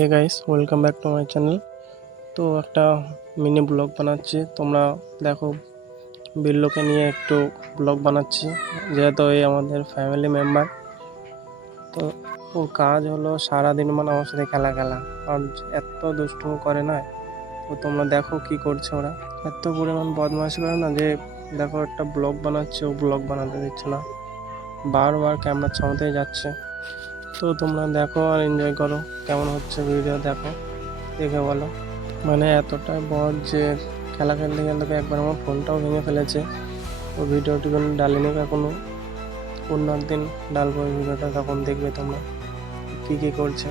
Hey guys, welcome back to my channel. তো একটা mini blog বানাচ্ছি, তোমরা দেখো। বিল্লুকে নিয়ে একটু ব্লগ বানাচ্ছি, যেহেতু এই আমাদের ফ্যামিলি মেম্বার। তো ওর কাজ হলো সারাদিন মানে আমার সাথে খেলা খেলা, আর এত দুষ্টুমি করে না। তো তোমরা দেখো কি করছে ওরা, এত পরিমাণ বদমাইশি করে না যে দেখো একটা ব্লগ বানাচ্ছে, ও ব্লগ বানাতে দিচ্ছে না, বারবার ক্যামেরার সামনেই যাচ্ছে। তো তোমরা দেখো আর এনজয় করো, কেমন হচ্ছে ভিডিও দেখো, দেখে বলো। মানে এতটাই বদ যে খেলা খেলতে খেলতে একবার আমার ফোনটাও ভেঙে ফেলেছে। ও ভিডিওটি কোনো ডালিনি, অন্য একদিন ডালবো এই ভিডিওটা, তখন দেখবে তোমরা কী কী করছে।